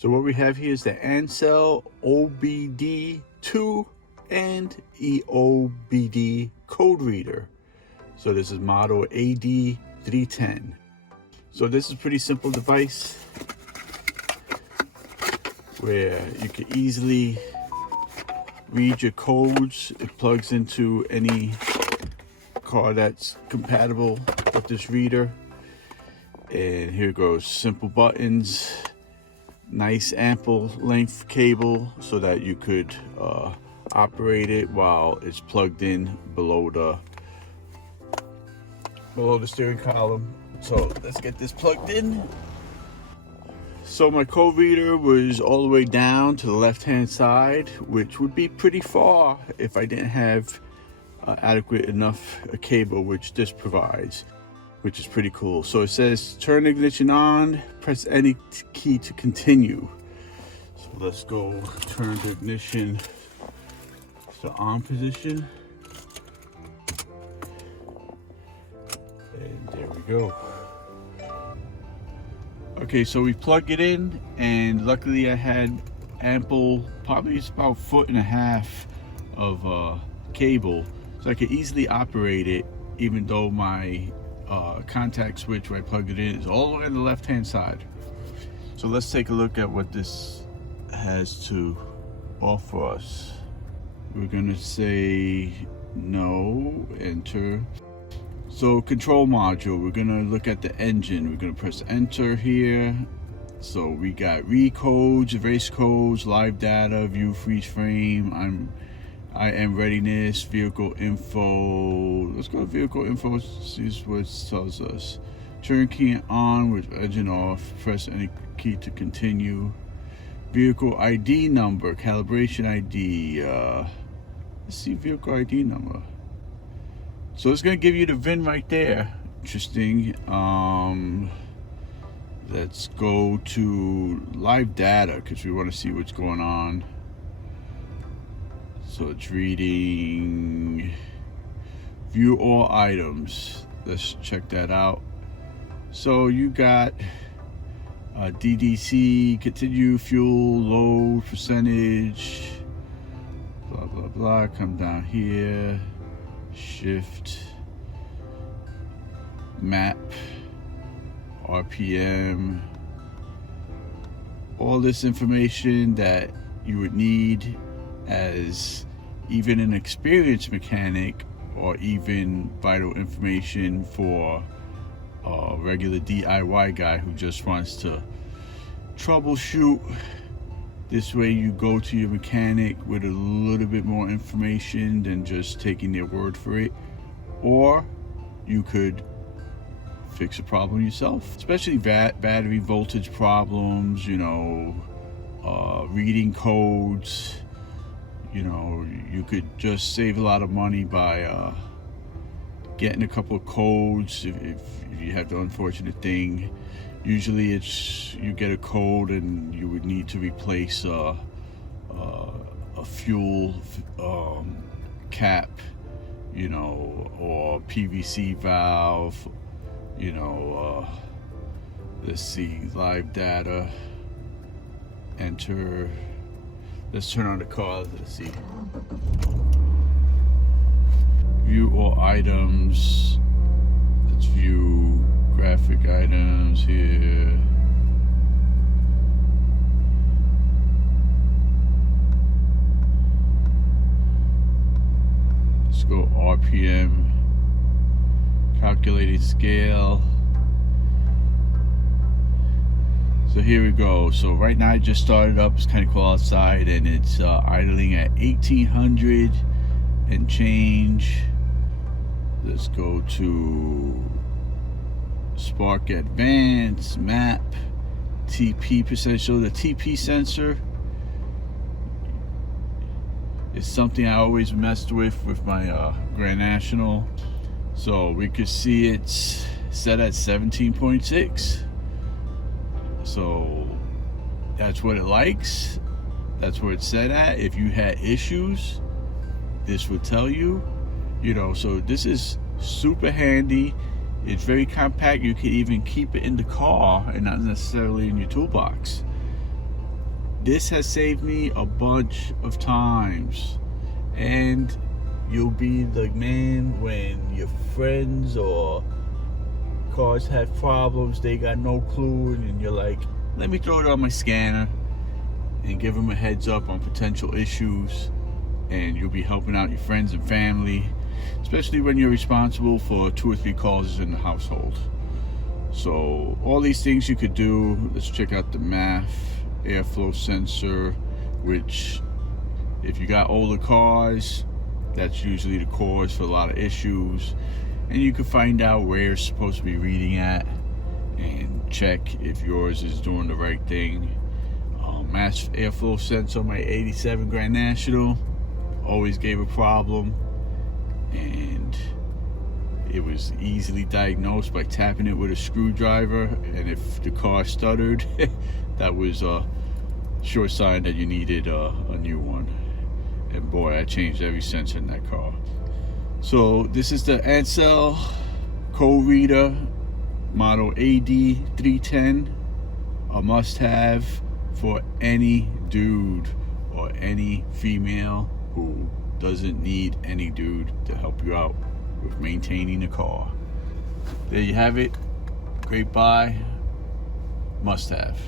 So what we have here is the ANCEL OBD 2 and EOBD code reader. So this is model AD310. So this is a pretty simple device where you can easily read your codes. It plugs into any car that's compatible with this reader. And here goes, simple buttons, nice ample length cable so that you could operate it while it's plugged in below the steering column. So let's get this plugged in. So my code reader was all the way down to the left hand side, which would be pretty far if I didn't have adequate enough cable, which this provides, which is pretty cool. So it says turn ignition on, press any key to continue. So let's go turn the ignition to on position. And there we go. Okay, so we plug it in, and luckily I had ample, probably it's about 1.5 feet of cable, so I could easily operate it, even though my contact switch where I plugged it in is all the way on the left hand side. So let's take a look at what this has to offer us. We're gonna say no, enter. So control module, we're gonna look at the engine. We're gonna press enter here. So we got read codes, erase codes, live data, view freeze frame, I am readiness, vehicle info. Let's go to vehicle info, see what it tells us. Turn key on with engine off, press any key to continue. Vehicle ID number, calibration ID. Let's see vehicle ID number. So it's gonna give you the VIN right there. Interesting. Let's go to live data because we want to see what's going on. So it's reading view all items. Let's check that out. So you got DDC, continue, fuel, load, percentage, blah, blah, blah. Come down here, shift, map, RPM, all this information that you would need as even an experienced mechanic, or even vital information for a regular DIY guy who just wants to troubleshoot. This way you go to your mechanic with a little bit more information than just taking their word for it, or you could fix a problem yourself, especially battery voltage problems, you know, reading codes. You know, you could just save a lot of money by getting a couple of codes if you have the unfortunate thing. Usually it's you get a code and you would need to replace a fuel cap, you know, or PVC valve, you know. Let's see, live data, enter. Let's turn on the car. Let's see. View all items. Let's view graphic items here. Let's go RPM. Calculated scale. So here we go. So right now I just started up. It's kind of cool outside, and it's idling at 1800 and change. Let's go to Spark Advance, map, TP percentage. So the TP sensor is something I always messed with my Grand National. So we could see it's set at 17.6. So that's what it likes. That's where it's set at. If you had issues, this would tell you, you know. So this is super handy. It's very compact. You can even keep it in the car and not necessarily in your toolbox. This has saved me a bunch of times, and you'll be the man when your friends or cars have problems, they got no clue, and you're like, let me throw it on my scanner and give them a heads up on potential issues, and you'll be helping out your friends and family, especially when you're responsible for 2 or 3 causes in the household. So all these things you could do. Let's check out the MAF airflow sensor, which if you got older cars, that's usually the cause for a lot of issues, and you can find out where it's supposed to be reading at and check if yours is doing the right thing. Mass airflow sensor on my 87 Grand National always gave a problem, and it was easily diagnosed by tapping it with a screwdriver, and if the car stuttered, that was a sure sign that you needed a new one. And boy, I changed every sensor in that car. So this is the ANCEL code reader model AD310, a must-have for any dude or any female who doesn't need any dude to help you out with maintaining the car. There you have it. Great buy, must have.